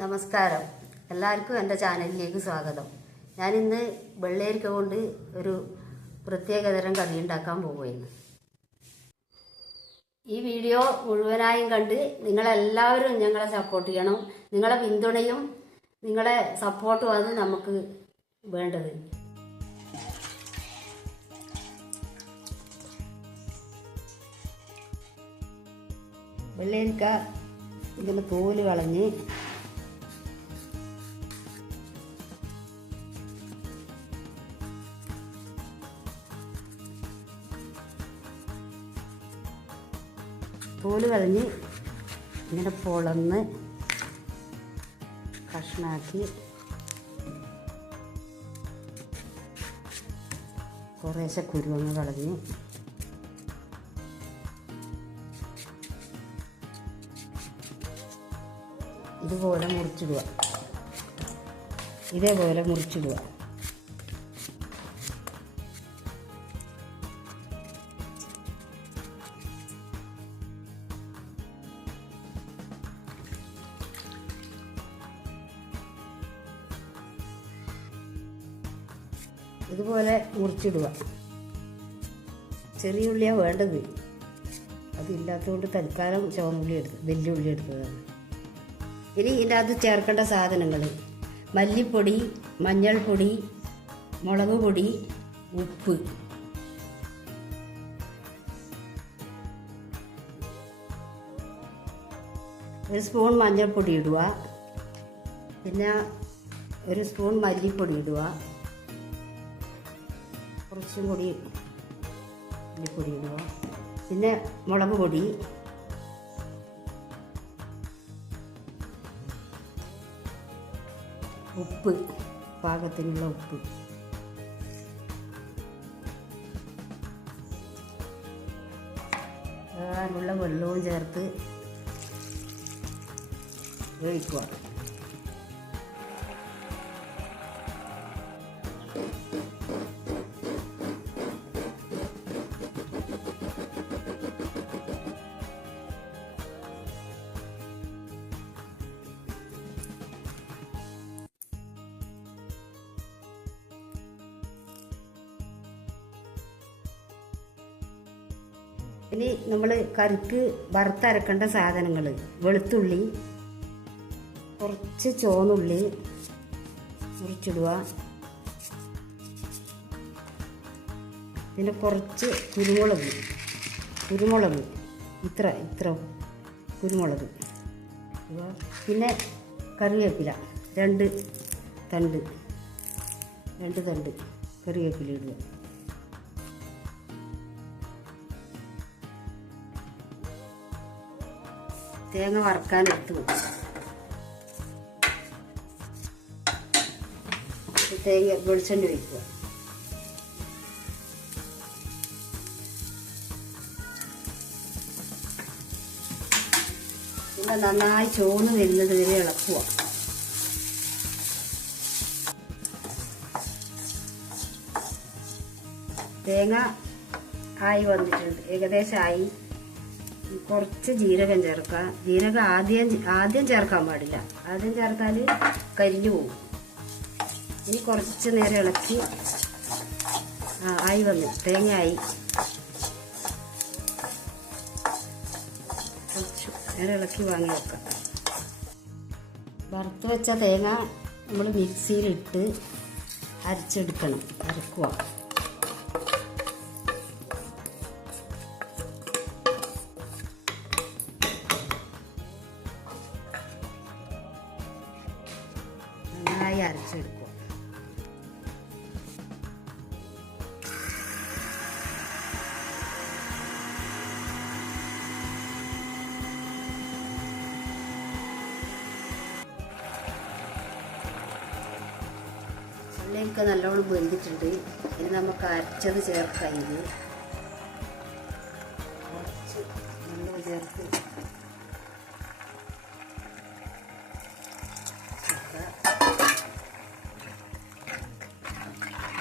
നമസ്കാരം, എല്ലാവർക്കും എൻ്റെ ചാനലിലേക്ക് സ്വാഗതം. ഞാനിന്ന് വെള്ളരിക്ക കൊണ്ട് ഒരു പ്രത്യേകതരം കറി ഉണ്ടാക്കാൻ പോവുകയാണ്. ഈ വീഡിയോ മുഴുവനായും കണ്ട് നിങ്ങളെല്ലാവരും ഞങ്ങളെ സപ്പോർട്ട് ചെയ്യണം. നിങ്ങളെ പിന്തുണയും നിങ്ങളെ സപ്പോർട്ടുമാണ് നമുക്ക് വേണ്ടത്. വെള്ളരിക്ക ഇതിൻ്റെ തോല് കളഞ്ഞ് ഇങ്ങനെ പൊളന്ന് കഷ്ണാക്കി കുറേശ്ശെ കുരുവങ്ങ് കളഞ്ഞ് ഇതുപോലെ മുറിച്ചിടുക. ഇതേപോലെ മുറിച്ചിടുക. ഇതുപോലെ മുറിച്ചിടുക. ചെറിയ ഉള്ളിയാണ് വേണ്ടത്. അതില്ലാത്തതുകൊണ്ട് തൽക്കാലം ചുവന്നുള്ളി വലിയ ഉള്ളി എടുത്തതാണ്. ഇനി ഇതിൻ്റെ അകത്ത് ചേർക്കേണ്ട സാധനങ്ങൾ: മല്ലിപ്പൊടി, മഞ്ഞൾപ്പൊടി, മുളക് പൊടി, ഉപ്പ്. ഒരു സ്പൂൺ മഞ്ഞൾപ്പൊടി ഇടുക. പിന്നെ ഒരു സ്പൂൺ മല്ലിപ്പൊടി ഇടുക. കുറച്ചും കൂടി മല്ലിപ്പൊടി ഇടുക. പിന്നെ മുളക് പൊടി, ഉപ്പ്, പാകത്തിനുള്ള ഉപ്പ്. അതിനുള്ള വെള്ളവും ചേർത്ത് വേവിക്കുക. ഇനി നമ്മൾ കറിക്ക് വറുത്തരക്കേണ്ട സാധനങ്ങൾ: വെളുത്തുള്ളി, കുറച്ച് ചുവന്നുള്ളി മുറിച്ചിടുക. പിന്നെ കുറച്ച് കുരുമുളക് ഇത്ര കുരുമുളക്. പിന്നെ കറിവേപ്പില രണ്ട് തണ്ട് കറിവേപ്പില ഇടുക. തേങ്ങ വറുക്കാൻ എടുത്ത് വെക്കും. തേങ്ങ വെളിച്ചെണ്ണ ഒഴിക്കുക. പിന്നെ നന്നായി ചോന്ന് വരുന്നത് വരെ ഇളക്കുക. തേങ്ങ ആയി വന്നിട്ടുണ്ട്, ഏകദേശമായി. കുറച്ച് ജീരകം ചേർക്കുക. ജീരകം ആദ്യം ചേർക്കാൻ പാടില്ല. ആദ്യം ചേർത്താൽ കരിഞ്ഞു പോകും. ഇനി കുറച്ച് നേരം ഇളക്കി. ആയി വന്നു, തേങ്ങ ആയി. കുറച്ച് നേരം ഇളക്കി വാങ്ങി വെക്കാം. വറുത്ത് വെച്ച തേങ്ങ നമ്മൾ മിക്സിയിലിട്ട് അരക്കുക. നന്നായി അരച്ചെടുക്കുക. വെള്ളരിക്ക നല്ലോണം വെന്തിട്ടുണ്ട്. ഇനി നമുക്ക് അരച്ചത് ചേർക്കാം. ഇത് കുറച്ച് വെള്ളം ചേർത്ത്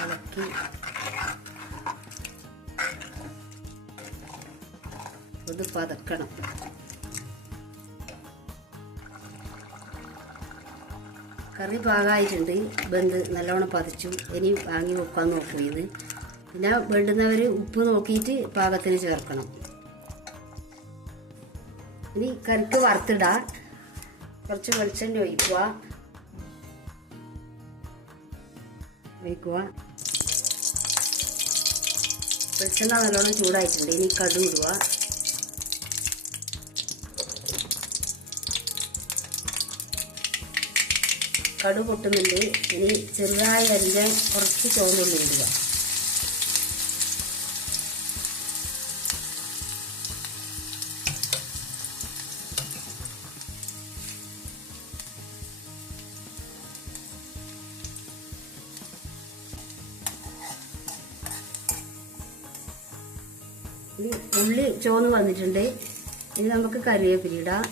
ഇളക്കി ഇത് പതക്കണം. കറി പാകമായിട്ടുണ്ട്. വെന്ത് നല്ലോണം പതിച്ചു. ഇനി വാങ്ങി വെക്കാൻ നോക്കിയത്. പിന്നെ വേണ്ടുന്നവർ ഉപ്പ് നോക്കിയിട്ട് പാകത്തിന് ചേർക്കണം. ഇനി കറിക്ക് വറുത്തിടാം. കുറച്ച് വെളിച്ചെണ്ണ ഒഴിക്കുക. വെളിച്ചെണ്ണ നല്ലോണം ചൂടായിട്ടുണ്ട്. ഇനി കടുക് ഇടുക. കടുക് പൊട്ടുന്നുണ്ട്. ഇനി ചെറുതായി അരിഞ്ഞ കുറച്ച് ചുവന്നുള്ളി ഇടുക. ഇനി ഉള്ളി ചുവന്ന് വന്നിട്ടുണ്ട്. ഇനി നമുക്ക് കറിവേപ്പില ഇടാം.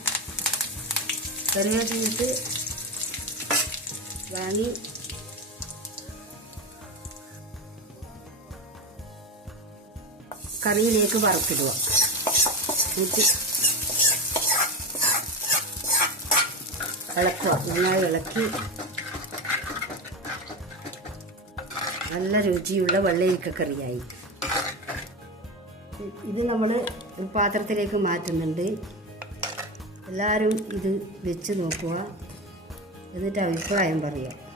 കറിവേപ്പില ഇട്ട് വാങ്ങി കറിയിലേക്ക് വറുത്തിടുക. എന്നിട്ട് ഇളക്കുക. നന്നായി ഇളക്കി നല്ല രുചിയുള്ള വെള്ളരിക്കക്കറിയായി. ഇത് നമ്മൾ പാത്രത്തിലേക്ക് മാറ്റുന്നുണ്ട്. എല്ലാവരും ഇത് വെച്ച് നോക്കുക. എന്നിട്ട് അഭിപ്രായം പറയുക.